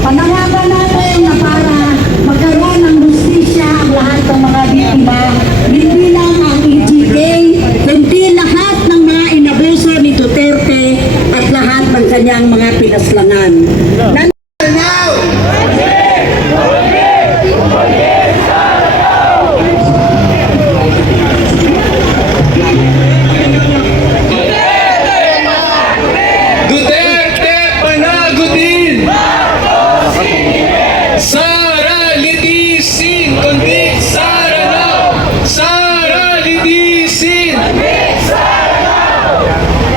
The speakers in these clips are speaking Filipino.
Panawagan natin na para magkaroon ng justisya ang lahat ng mga biktima, hindi lang ang EJK, kundi lahat ng mga inabuso ni Duterte at lahat ng kanyang mga pinaslangan. Sara litisin, convict Sara now! Sara litisin!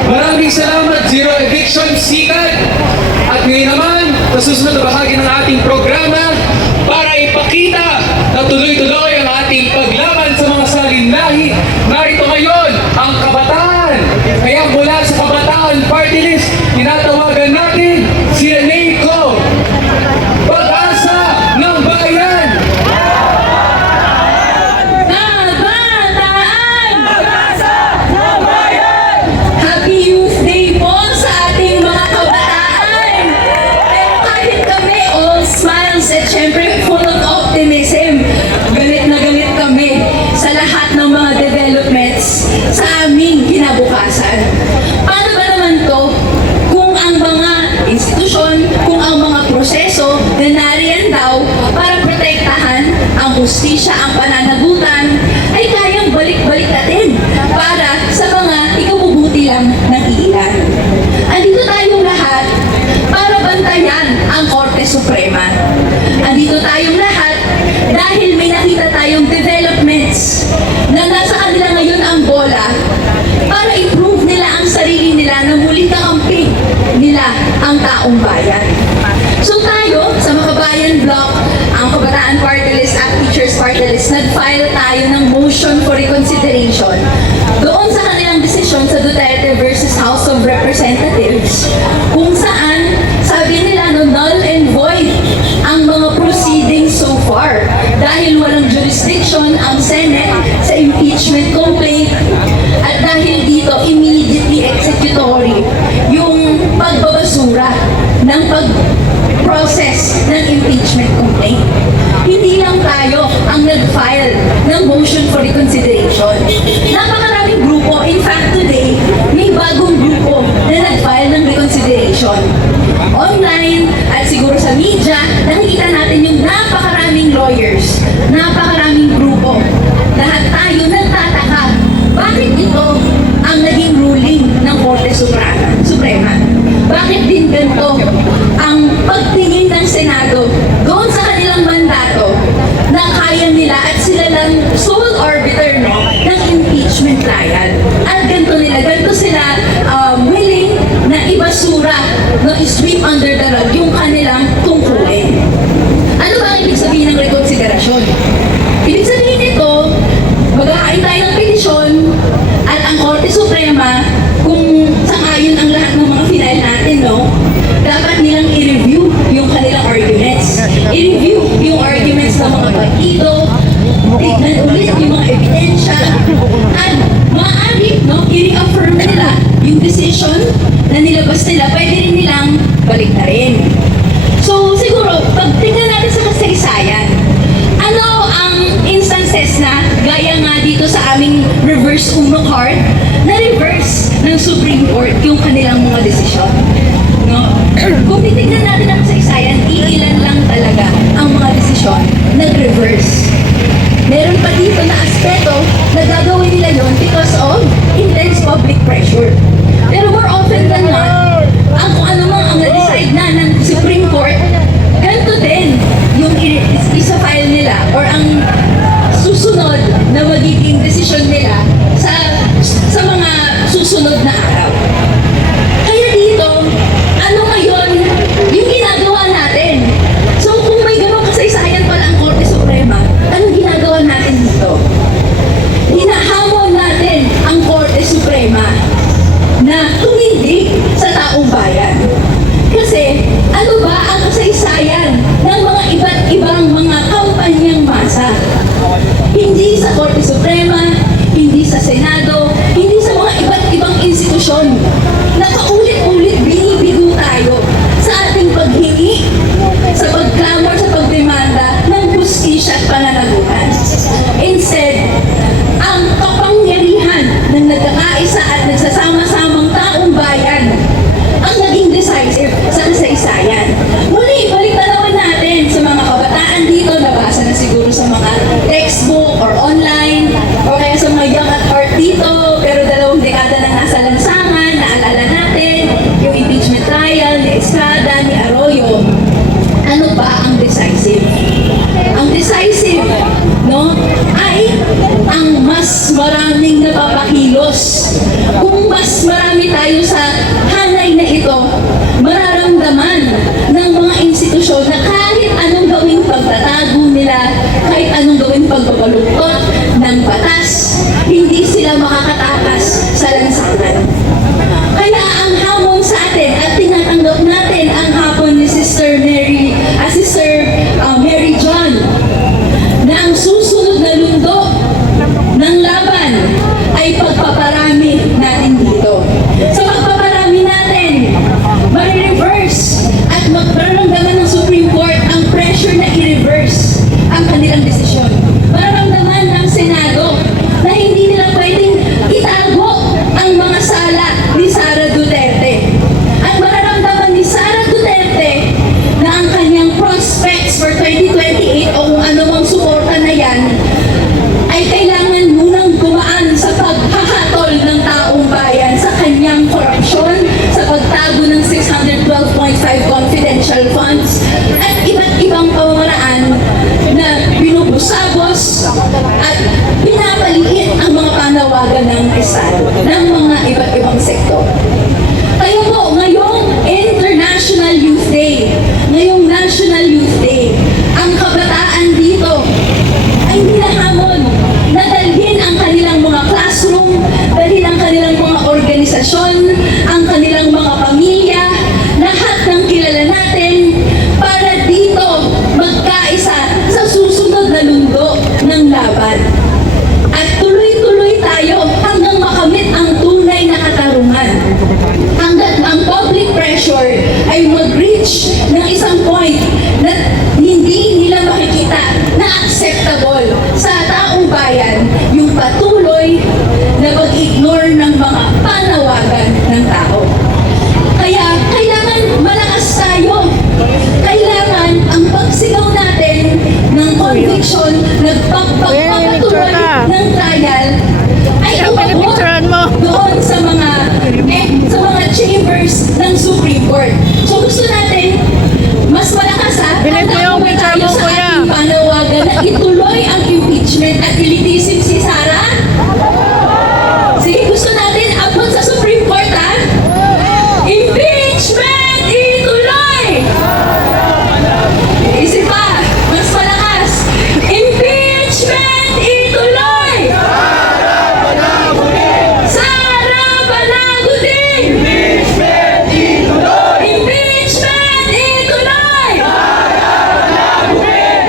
Maraming salamat, Zero Eviction Sikat! At ngayon naman, sa susunod na bahagi ng ating programa, para ipakita na tuloy-tuloy ang ating paglaban sa mga salinlahi, narito ngayon ang kabataan! Kaya mula sa Kabataan Party List, tinatawagan natin si Rene Co. Justisya ang pananagutan ay kayang balik-balik natin para sa mga ikabubuti lang ng ilan. Andito tayong lahat para bantayan ang Korte Suprema. Andito tayong lahat dahil may nakita tayong developments na nasa kanila ngayon ang bola para improve nila ang sarili nila na muling kakampi nila ang taong bayan. So tayo, sa Makabayan Block, ang Kabataan Party List at Teachers Party List, nag-file tayo ng motion for reconsideration doon sa kanilang desisyon sa Duterte versus House of Representatives, kung saan sabi nila no, null and void ang mga proceedings so far dahil walang jurisdiction ang Senate sa impeachment complaint at dahil dito immediately executory yung pagbabasura ng process ng impeachment complaint. Hindi lang tayo ang nag-file ng motion for reconsideration. Napakaraming grupo. In fact, today, may bagong grupo na nag-file ng reconsideration. Online at siguro sa media, nakikita natin yung napakaraming lawyers, napakaraming grupo. Lahat tayo nagtataka. Bakit ito ang naging ruling ng Korte Suprema? Bakit din ganito ang pagtingin ng Senado doon sa kanilang mandato na kaya nila at sila lang sole arbiter ng impeachment trial? At ganito sila willing na ibasura, na i-sweep under the rug yung kanilang tungkulin. Ano ba ang ibig sabihin ng rekonsiderasyon? Ibig sabihin nito, magkakain tayo ng petisyon at ang Korte Suprema, kung sangayon ang lahat ng mga final natin, dapat nilang i-review yung kanilang arguments. I-review yung arguments ng mga partido, tignan ulit yung mga ebidensya, at maaari, i-reaffirm nila yung decision na nilabas nila, pwede rin nilang baliktarin. So, siguro, pag tignan natin sa kasaysayan, ano ang instances na, gaya nga dito sa aming reverse uno card, na reverse ng Supreme Court yung kanilang mga desisyon? Kung titignan natin ang kasaysayan, iilan lang talaga ang mga desisyon nag-reverse. Meron pa dito na aspeto na gagawin nila yon because of intense public pressure. Pero more often than not, ang kung ano mang ang na-decide na ng Supreme Court, ganito din yung isa-file nila or ang susunod na magiging desisyon nila sa mga susunod na araw. Kaya dito, ano ngayon yung anong gawin pagbabaluktot ng batas, hindi sila makakatakas sa lansangan. Kaya ang hamon sa atin at tinatanggap natin ang hapon ni Sister Mary John na ang susunod na lundo ng laban ay pagpaparami natin dito. Sa pagpaparami natin, marireverse at magparamdaman ng Supreme Court ang pressure na i-reverse ang kanilang desisyon. Mararamdaman ng Senado na hindi nila pwedeng itago ang mga sala ni Sara Duterte. At mararamdaman ni Sara Duterte na ang kanyang prospects for 2028 o kung anumang suporta na yan ay kailangan munang gumaan sa paghahatol ng taong bayan sa kanyang korupsyon, sa pagtago ng 612.5 confidential funds at iba't ibang pamamaraan na binubusabos at pinapaliit ang mga panawagan ng Estado ng mga iba't ibang sektor. Kaya po, ngayong International Youth Day, ngayong National Youth Day, ang kabataan dito ay nilahamon na dalhin ang kanilang mga classroom, dalhin ang kanilang mga organisasyon, ang kanilang mga pamilya, lahat ng kilala natin para dito magkaisa sa susunod na lundo ng laban. At tuloy-tuloy tayo hanggang makamit ang tunay na katarungan. Hanggat ang public pressure ay mag-reach ng isang point na hindi nila makikita na acceptable sa taong bayan yung patuloy na pag-ignore ng mga panawagan ng tao. Kaya kailangan malakas tayo. Kailangan ang pagsigaw natin ng conviction, nagpapatuloy ng trial ay umabot doon sa mga chambers ng Supreme Court. So gusto natin mas malakas Bilhin mo yung picture mo, sa kuya. ating panawagan na ituloy ang impeachment at ilitisin si Sara. Sige, gusto natin abot sa Supreme Court, ha? Impeachment ituloy! Isip pa, mas malakas. Impeachment ituloy! Sara Panagutin! Impeachment ituloy! Impeachment ituloy!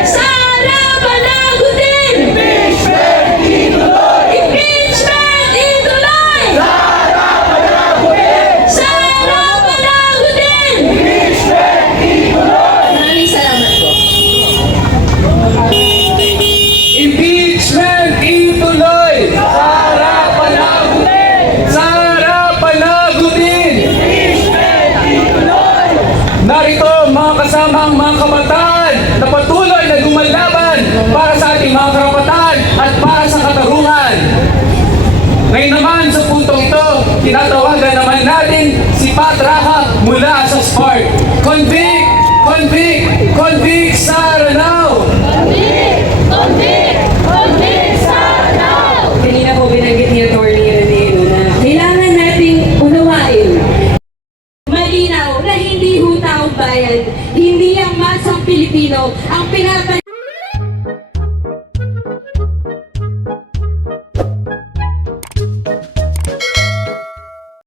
Sara Panagutin! Impeachment ituloy! Impeachment ituloy! Sara Panagutin! Impeachment ituloy! Maraming salamat po. Impeachment ituloy! Sara Panagutin! Sara Panagutin! Impeachment ituloy! Narito mga kasamang mga kabataan na patuloy na lumalaban para sa ating mga karapatan at para sa katarungan. Ngayon naman sa puntong ito, tinatawagan naman natin si Pat Raha mula sa SPARC. Convict! Convict! Convict Sara now! Kanina po binanggit ni Atty. Rodeo na kailangan nating unawain. Malinaw na hindi ho taong bayan, hindi ang masang Pilipino ang pinapan